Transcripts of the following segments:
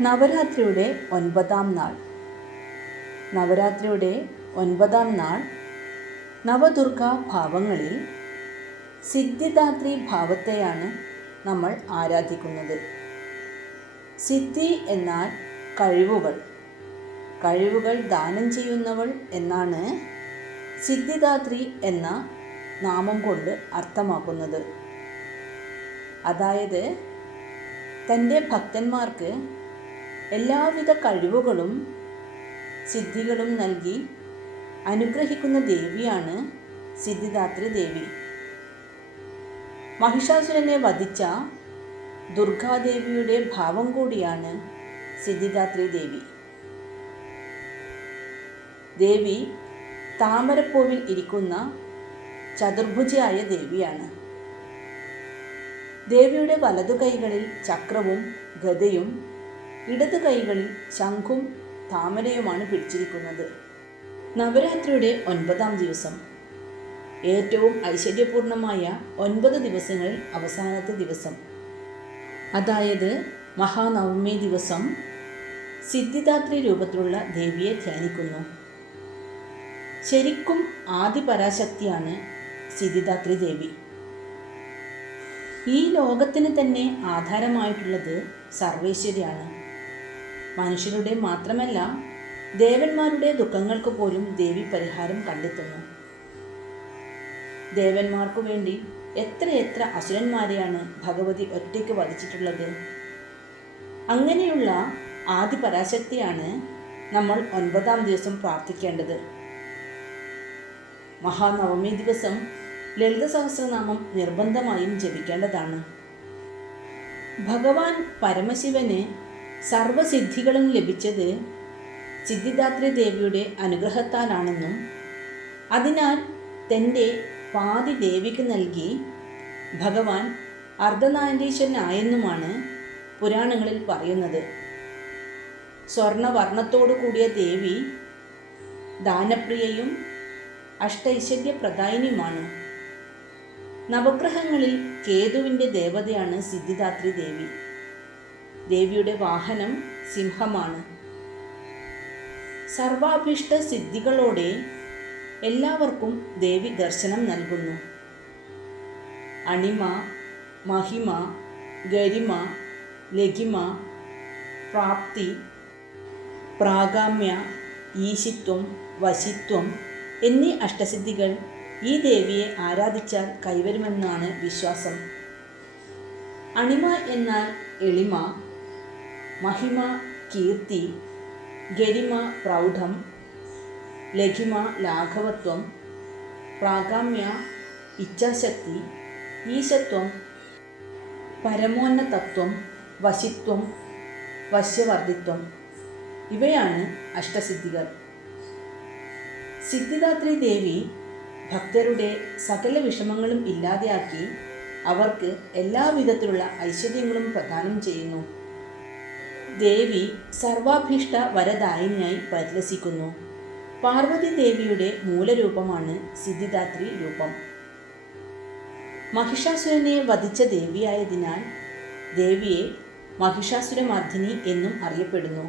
നവരാത്രിയുടെ ഒൻപതാം നാൾ. നവരാത്രിയുടെ ഒൻപതാം നാൾ നവദുർഗ ഭാവങ്ങളിൽ സിദ്ധിദാത്രി ഭാവത്തെയാണ് നമ്മൾ ആരാധിക്കുന്നത്. സിദ്ധി എന്നാൽ കഴിവുകൾ. കഴിവുകൾ ദാനം ചെയ്യുന്നവൾ എന്നാണ് സിദ്ധിദാത്രി എന്ന നാമം കൊണ്ട് അർത്ഥമാക്കുന്നത്. അതായത് തന്റെ ഭക്തന്മാർക്ക് എല്ലാവിധ കഴിവുകളും സിദ്ധികളും നൽകി അനുഗ്രഹിക്കുന്ന ദേവിയാണ് സിദ്ധിദാത്രി ദേവി. മഹിഷാസുരനെ വധിച്ച ദുർഗാദേവിയുടെ ഭാവം കൂടിയാണ് സിദ്ധിദാത്രി ദേവി. ദേവി താമരപ്പൂവിൽ ഇരിക്കുന്ന ചതുർഭുജയായ ദേവിയാണ്. ദേവിയുടെ വലതു കൈകളിൽ ചക്രവും ഗദയും ഇടതു കൈകളിൽ ശംഖും താമരയുമാണ് പിടിച്ചിരിക്കുന്നത്. നവരാത്രിയുടെ ഒൻപതാം ദിവസം. ഏറ്റവും ഐശ്വര്യപൂർണമായ ഒൻപത് ദിവസങ്ങളിൽ അവസാനത്തെ ദിവസം. അതായത് മഹാനവമി ദിവസം സിദ്ധിദാത്രി രൂപത്തിലുള്ള ദേവിയെ ധ്യാനിക്കുന്നു. ശരിക്കും ആദിപരാശക്തിയാണ് സിദ്ധിദാത്രി ദേവി. ഈ ലോകത്തിന് തന്നെ ആധാരമായിട്ടുള്ളത് സർവേശ്വരിയാണ്. മനുഷ്യരുടെ മാത്രമല്ല ദേവന്മാരുടെ ദുഃഖങ്ങൾക്ക് പോലും ദേവി പരിഹാരം കണ്ടെത്തുന്നു. ദേവന്മാർക്കു വേണ്ടി എത്രയെത്ര അസുരന്മാരെയാണ് ഭഗവതി ഒറ്റയ്ക്ക് വധിച്ചിട്ടുള്ളത്. അങ്ങനെയുള്ള ആദിപരാശക്തിയാണ് നമ്മൾ ഒൻപതാം ദിവസം പ്രാർത്ഥിക്കേണ്ടത്. മഹാനവമി ദിവസം ലളിത സഹസ്രനാമം നിർബന്ധമായും ജപിക്കേണ്ടതാണ്. ഭഗവാൻ പരമശിവന് സർവസിദ്ധികളും ലഭിച്ചത് സിദ്ധിദാത്രി ദേവിയുടെ അനുഗ്രഹത്താലാണെന്നും അതിനാൽ തന്റെ പാതി ദേവിക്ക് നൽകി ഭഗവാൻ അർദ്ധനാരീശ്വരനായെന്നുമാണ് പുരാണങ്ങളിൽ പറയുന്നത്. സ്വർണവർണത്തോടു കൂടിയ ദേവി ദാനപ്രിയയും അഷ്ടൈശ്വര്യപ്രദായിനിയുമാണ്. നവഗ്രഹങ്ങളിൽ കേതുവിന്റെ ദേവതയാണ് സിദ്ധിദാത്രി ദേവി. ദേവിയുടെ വാഹനം സിംഹമാണ്. സർവാഭീഷ്ട സിദ്ധികളോടെ എല്ലാവർക്കും ദേവി ദർശനം നൽകുന്നു. അണിമ മഹിമ ഗരിമ ലഘിമ പ്രാപ്തി പ്രാഗാമ്യ ഈശിത്വം വശിത്വം എന്നീ അഷ്ടസിദ്ധികൾ ഈ ദേവിയെ ആരാധിച്ചാൽ കൈവരുമെന്നാണ് വിശ്വാസം. അണിമ എന്നാൽ എളിമ മഹിമ കീർത്തി ഗരിമ പ്രൗഢം ലഘിമ ലാഘവത്വം പ്രാഗാമ്യ ഇച്ഛാശക്തി ഈശത്വം പരമോന്നതത്വം വശിത്വം വശ്യവർദ്ധിത്വം. ഇവയാണ് അഷ്ടസിദ്ധികൾ. സിദ്ധിദാത്രി ദേവി ഭക്തരുടെ സകല വിഷമങ്ങളും ഇല്ലാതെയാക്കി അവർക്ക് എല്ലാവിധത്തിലുള്ള ഐശ്വര്യങ്ങളും പ്രദാനം ചെയ്യുന്നു. ദേവി സർവാഭീഷ്ട വരദായിനിയായി പരിലസിക്കുന്നു. പാർവതി ദേവിയുടെ മൂലരൂപമാണ് സിദ്ധിദാത്രി രൂപം. മഹിഷാസുരനെ വധിച്ച ദേവിയായതിനാൽ ദേവിയെ മഹിഷാസുരമർദ്ദിനി എന്നും അറിയപ്പെടുന്നു.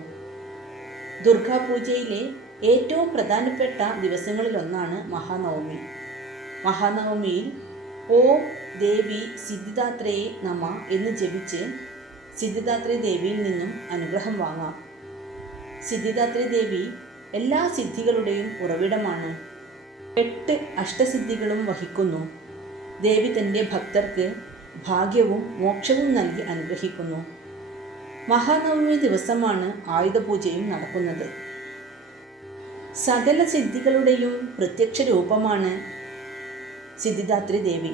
ദുർഗാപൂജയിലെ ഏറ്റവും പ്രധാനപ്പെട്ട ദിവസങ്ങളിലൊന്നാണ് മഹാനവമി. മഹാനവമിയിൽ ഓം ദേവി സിദ്ധിദാത്രയെ നമ എന്ന് ജപിച്ച് സിദ്ധിദാത്രി ദേവിയിൽ നിന്നും അനുഗ്രഹം വാങ്ങാം. സിദ്ധിദാത്രി ദേവി എല്ലാ സിദ്ധികളുടെയും ഉറവിടമാണ്. എട്ട് അഷ്ടസിദ്ധികളും വഹിക്കുന്നു. ദേവി തന്റെ ഭക്തർക്ക് ഭാഗ്യവും മോക്ഷവും നൽകി അനുഗ്രഹിക്കുന്നു. മഹാനവമി ദിവസമാണ് ആയുധപൂജയും നടക്കുന്നത്. സകല സിദ്ധികളുടെയും പ്രത്യക്ഷ രൂപമാണ് സിദ്ധിദാത്രി ദേവി.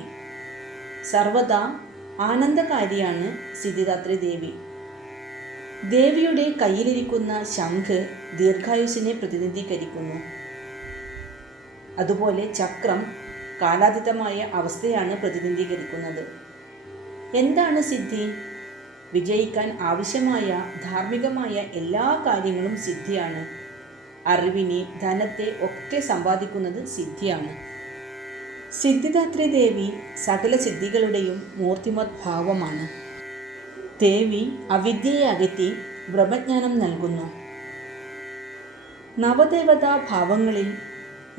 സർവദാ ആനന്ദകാരിയാണ് സിദ്ധിദാത്രി ദേവി. ദേവിയുടെ കയ്യിലിരിക്കുന്ന ശംഖ് ദീർഘായുസിനെ പ്രതിനിധീകരിക്കുന്നു. അതുപോലെ ചക്രം കാലാതീതമായ അവസ്ഥയാണ് പ്രതിനിധീകരിക്കുന്നത്. എന്താണ് സിദ്ധി? വിജയിക്കാൻ ആവശ്യമായ ധാർമ്മികമായ എല്ലാ കാര്യങ്ങളും സിദ്ധിയാണ്. അറിവിനെ ധനത്തെ ഒക്കെ സമ്പാദിക്കുന്നത് സിദ്ധിയാണ്. സിദ്ധിദാത്രി ദേവി സകല സിദ്ധികളുടെയും മൂർത്തിമത് ഭാവമാണ് ദേവി അവിദ്യയെ അകറ്റി ബ്രഹ്മജ്ഞാനം നൽകുന്നു. നവദേവതാ ഭാവങ്ങളിൽ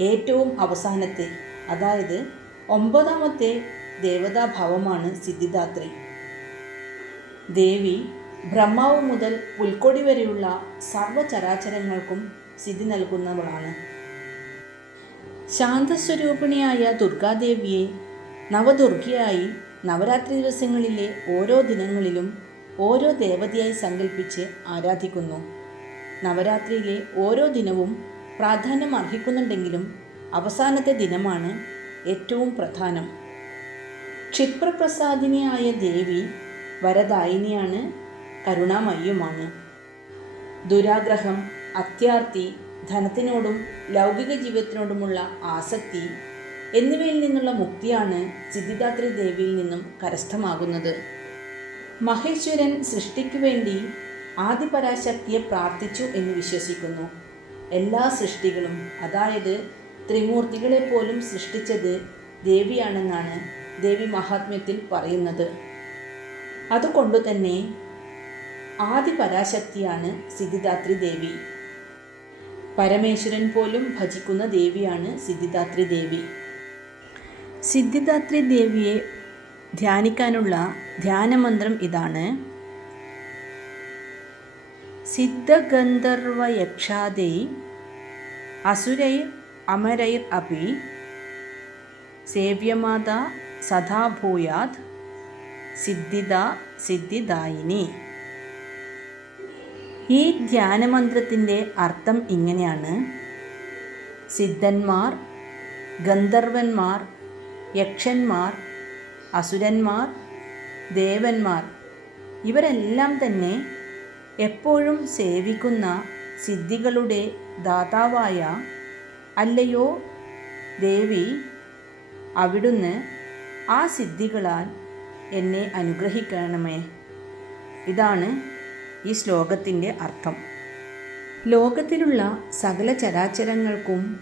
ഏറ്റവും അവസാനത്തെ അതായത് ഒമ്പതാമത്തെ ദേവതാഭാവമാണ് സിദ്ധിദാത്രി. ദേവി ബ്രഹ്മാവ് മുതൽ പുൽക്കൊടി വരെയുള്ള സർവചരാചരങ്ങൾക്കും സിദ്ധി നൽകുന്നവളാണ്. ശാന്തസ്വരൂപിണിയായ ദുർഗാദേവിയെ നവദുർഗയായി നവരാത്രി ദിവസങ്ങളിലെ ഓരോ ദിനങ്ങളിലും ഓരോ ദേവതയായി സങ്കല്പിച്ച് ആരാധിക്കുന്നു. നവരാത്രിയിലെ ഓരോ ദിനവും പ്രാധാന്യം അർഹിക്കുന്നുണ്ടെങ്കിലും അവസാനത്തെ ദിനമാണ് ഏറ്റവും പ്രധാനം. ക്ഷിപ്രപ്രസാദിനിയായ ദേവി വരദായിനിയാണ് കരുണാമയ്യുമാണ് ദുരാഗ്രഹം അത്യാർത്തി ധനത്തിനോടും ലൗകിക ജീവിതത്തിനോടുമുള്ള ആസക്തി എന്നിവയിൽ നിന്നുള്ള മുക്തിയാണ് സിദ്ധിദാത്രി ദേവിയിൽ നിന്നും കരസ്ഥമാകുന്നത്. മഹേശ്വരൻ സൃഷ്ടിക്കു വേണ്ടി ആദിപരാശക്തിയെ പ്രാർത്ഥിച്ചു എന്ന് വിശ്വസിക്കുന്നു. എല്ലാ സൃഷ്ടികളും അതായത് ത്രിമൂർത്തികളെ പോലും സൃഷ്ടിച്ചത് ദേവിയാണെന്നാണ് ദേവി മഹാത്മ്യത്തിൽ പറയുന്നത്. അതുകൊണ്ടുതന്നെ ആദിപരാശക്തിയാണ് സിദ്ധിദാത്രി ദേവി. പരമേശ്വരൻ പോലും ഭജിക്കുന്ന ദേവിയാണ് സിദ്ധിദാത്രി ദേവി. സിദ്ധിദാത്രി ദേവിയെ ധ്യാനിക്കാനുള്ള ധ്യാനമന്ത്രം ഇതാണ്. സിദ്ധഗന്ധർവയക്ഷാദൈ അസുരൈർ അമരൈർ അപി സേവ്യമാത സദാ ഭൂയാത് സിദ്ധിദ സിദ്ധിദായിനി. ഈ ധ്യാനമന്ത്രത്തിന്റെ അർത്ഥം ഇങ്ങനെയാണ്. സിദ്ധന്മാർ ഗന്ധർവന്മാർ യക്ഷന്മാർ അസുരന്മാർ ദേവന്മാർ ഇവരെല്ലാം തന്നെ എപ്പോഴും സേവിക്കുന്ന സിദ്ധികളുടെ ദാതാവായ അല്ലയോ ദേവി അവിടുന്ന് ആ സിദ്ധികളാൽ എന്നെ അനുഗ്രഹിക്കണമേ. ഇതാണ് ഈ ശ്ലോകത്തിന്റെ അർത്ഥം. ലോകത്തിലുള്ള സകല ചരാചരങ്ങൾക്കും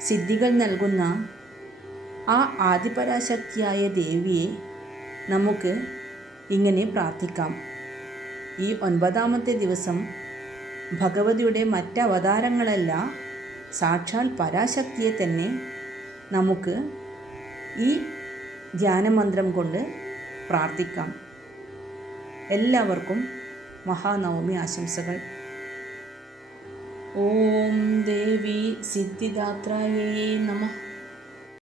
സിദ്ധികൾ നൽകുന്ന ആ ആദിപരാശക്തിയായ ദേവിയെ നമുക്ക് ഇങ്ങനെ പ്രാർത്ഥിക്കാം. ഈ ഒൻപതാമത്തെ ദിവസം ഭഗവതിയുടെ മറ്റവതാരങ്ങളല്ല സാക്ഷാൽ പരാശക്തിയെ തന്നെ നമുക്ക് ഈ ധ്യാനമന്ത്രം കൊണ്ട് പ്രാർത്ഥിക്കാം. എല്ലാവർക്കും മഹാനവമി ആശംസകൾ. ഓം ദേവി സിദ്ധിദാത്രായേ നമഃ.